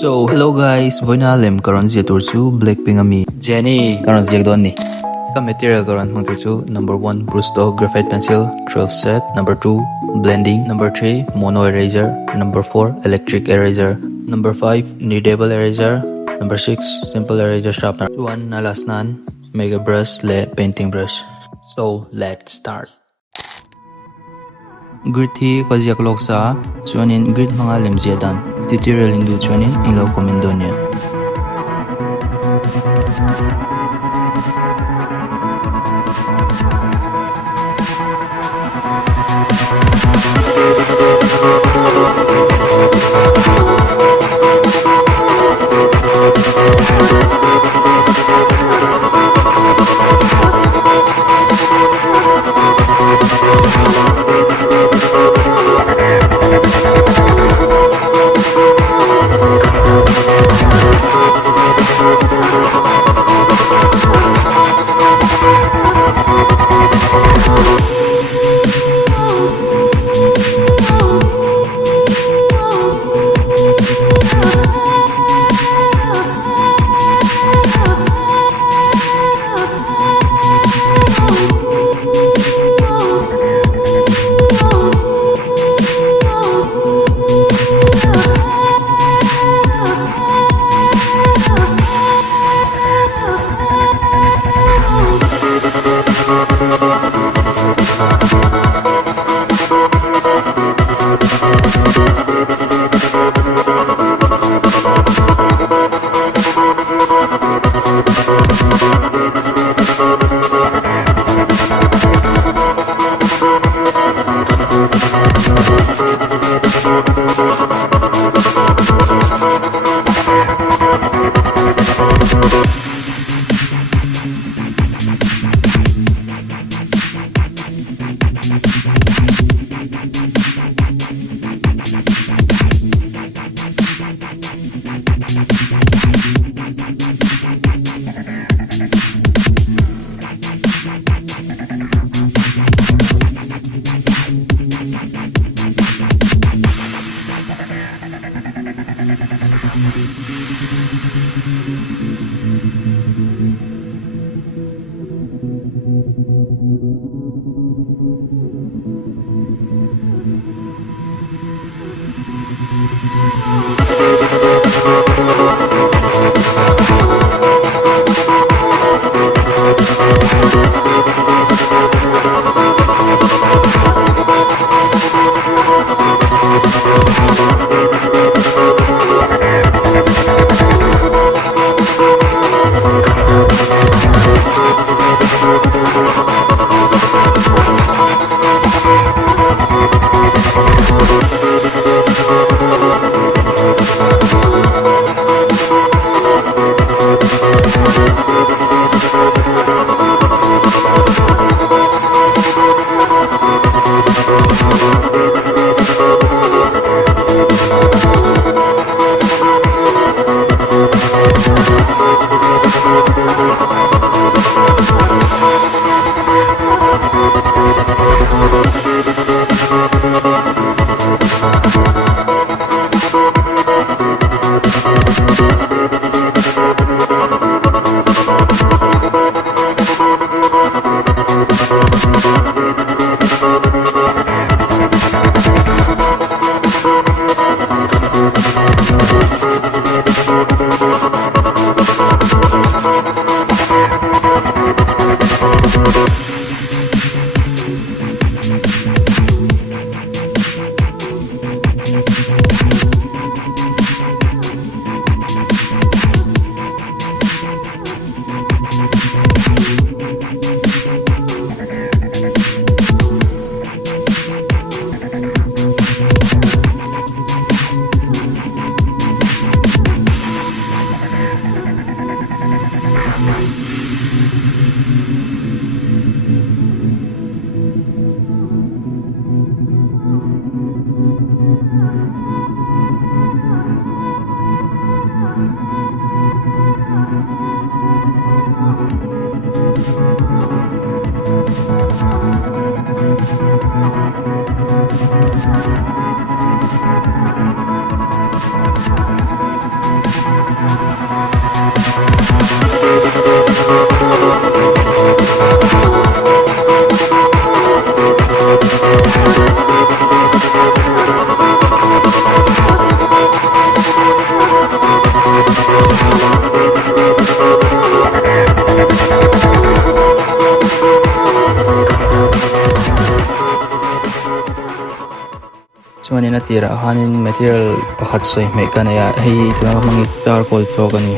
So hello guys, voina lem karon zia tur chu blackpink ami Jennie karon zia don ni. Ka material karon mang tur chu number 1 Brusto graphite pencil 12 set, number 2 blending, number 3 mono eraser, number 4 electric eraser, number 5 kneadable eraser, number 6 simple eraser sharpener, one na last nan mega brush le painting brush. So let's start. Grid hi ko zia klok sa chuanin grid manga lem zia dan tutorial hindu chuanin ilo comment don ya. tira hanin material pakhat soi me kana ya hei tuna mangi charcoal chalk ani